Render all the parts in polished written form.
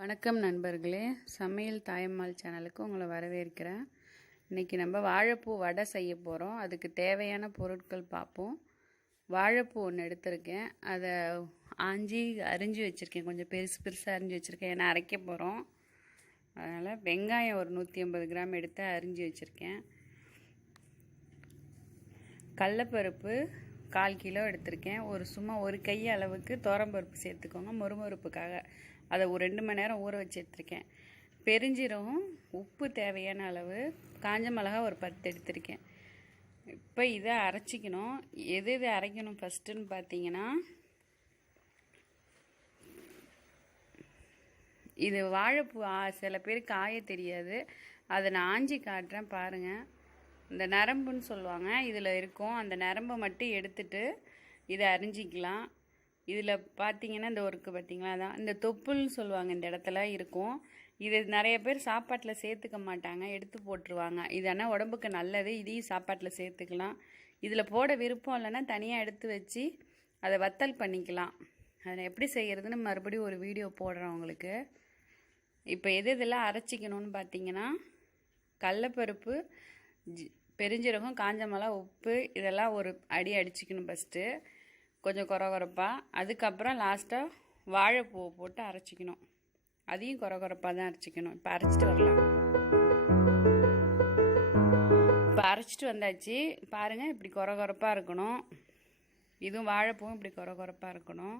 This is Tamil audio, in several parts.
வணக்கம் நண்பர்களே, சமையல் தாயம்மாள் சேனலுக்கு உங்களை வரவேற்கிறேன். இன்றைக்கி நம்ம வாழைப்பூ வடை செய்ய போகிறோம். அதுக்கு தேவையான பொருட்கள் பார்ப்போம். வாழைப்பூ ஒன்று எடுத்திருக்கேன், அதை அரிஞ்சு வச்சுருக்கேன். கொஞ்சம் பெருசாக அரிஞ்சு வச்சுருக்கேன், ஏன்னா அரைக்க போகிறோம். அதனால் வெங்காயம் ஒரு 150 கிராம் எடுத்து அரிஞ்சு வச்சுருக்கேன். கடலைப்பருப்பு 1/4 கிலோ எடுத்திருக்கேன். சும்மா ஒரு கை அளவுக்கு துவரம்பருப்பு சேர்த்துக்கோங்க, மொறுமொறுப்புக்காக. அதை ஒரு 2 மணி நேரம் ஊற வச்சு எடுத்திருக்கேன். பெருஞ்சீரகம், உப்பு தேவையான அளவு, காஞ்ச மிளகா ஒரு 10 எடுத்திருக்கேன். இப்போ இதை அரைச்சிக்கணும். எது அரைக்கணும் ஃபஸ்ட்டுன்னு பார்த்தீங்கன்னா, இது வாழைப்பூ சில பேருக்கு ஆய தெரியாது, அதை நான் ஆஞ்சி காட்டுறேன் பாருங்கள். இந்த நரம்புன்னு சொல்லுவாங்க, இதில் இருக்கும். அந்த நரம்பை மட்டும் எடுத்துட்டு இதை அரிஞ்சிக்கலாம். இதில் பார்த்தீங்கன்னா இந்த ஒர்க்கு பார்த்தீங்களா, அதான் இந்த தொப்புள்னு சொல்லுவாங்க, இந்த இடத்துல இருக்கும். இது நிறைய பேர் சாப்பாட்டில் சேர்த்துக்க மாட்டாங்க, எடுத்து போட்டுருவாங்க. இது ஆனால் உடம்புக்கு நல்லது, இதையும் சாப்பாட்டில் சேர்த்துக்கலாம். இதில் போட விருப்பம் இல்லைன்னா தனியாக எடுத்து வச்சு அதை வத்தல் பண்ணிக்கலாம். அதை எப்படி செய்கிறதுன்னு மறுபடியும் ஒரு வீடியோ போடுறேன் உங்களுக்கு. இப்போ இதெல்லாம் அரைச்சிக்கணும்னு பார்த்தீங்கன்னா, கடலைப்பருப்பு, பெருஞ்சீரகம், காஞ்ச மிளகா, உப்பு இதெல்லாம் ஒரு அடி அடிச்சிக்கணும் ஃபஸ்ட்டு, கொஞ்சம் கொரகொரப்பாக. அதுக்கப்புறம் லாஸ்ட்டாக வாழைப்பூவை போட்டு அரைச்சிக்கணும். அதையும் கொரகொரப்பாக தான் அரைச்சிக்கணும். இப்போ அரைச்சிட்டு வரலாம். இப்போ அரைச்சிட்டு வந்தாச்சு பாருங்கள். இப்படி கொரகொரப்பாக இருக்கணும். இதுவும் வாழைப்பூவும் இப்படி கொரகொரப்பாக இருக்கணும்.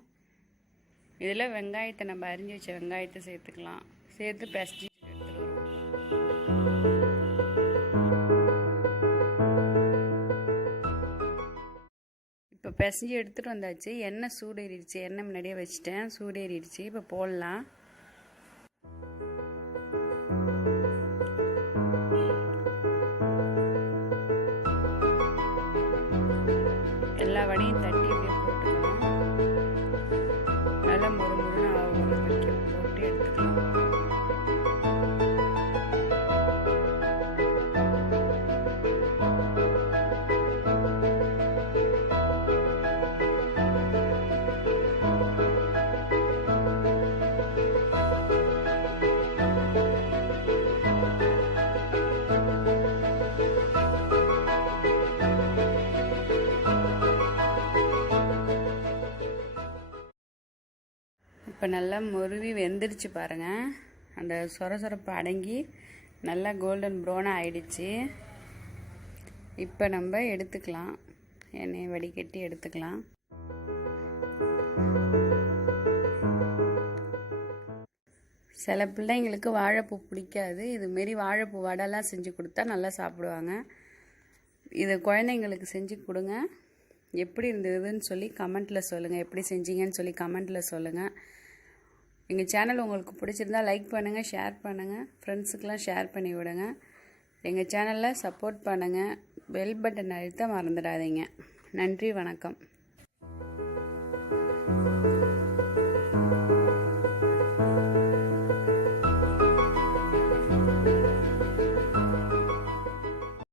இதில் வெங்காயத்தை நம்ம அரிஞ்சு வச்ச வெங்காயத்தை சேர்த்துக்கலாம். சேர்த்து பிசைஞ்சு எடுத்துகிட்டு வரும். இப்போ பிசைஞ்சு எடுத்துகிட்டு வந்தாச்சு. எண்ணெய் சூடேறிடுச்சு, எண்ணெய் முன்னாடியே வச்சுட்டேன், சூடேறிடுச்சு. இப்போ போடலாம். எல்லா வடையும் தட்டி இப்படியே போட்டுக்கலாம். நல்லா முறுமுறுன்னு ஆகும் வரைக்கும் போட்டு எடுத்துக்கலாம். இப்போ நல்லா முருவி வெந்துருச்சு பாருங்கள். அந்த சொரசொரப்பு அடங்கி நல்லா கோல்டன் ப்ரௌனாக ஆயிடுச்சு. இப்போ நம்ம எடுத்துக்கலாம், எண்ணெயை வடிகட்டி எடுத்துக்கலாம். சில பிள்ளைங்களுக்கு வாழைப்பூ பிடிக்காது. இதுமாரி வாழைப்பூ வடைலாம் செஞ்சு கொடுத்தா நல்லா சாப்பிடுவாங்க. இது குழந்தைங்களுக்கு செஞ்சு கொடுங்க. எப்படி இருந்ததுன்னு சொல்லி கமெண்ட்டில் சொல்லுங்கள். எப்படி செஞ்சீங்கன்னு சொல்லி கமெண்ட்டில் சொல்லுங்கள். எங்கள் சேனல் உங்களுக்கு பிடிச்சிருந்தா லைக் பண்ணுங்கள், ஷேர் பண்ணுங்கள், ஃப்ரெண்ட்ஸுக்கெலாம் ஷேர் பண்ணி விடுங்க. எங்கள் சேனலில் சப்போர்ட் பண்ணுங்கள். பெல் பட்டன் அழுத்த மறந்துடாதீங்க. நன்றி, வணக்கம்.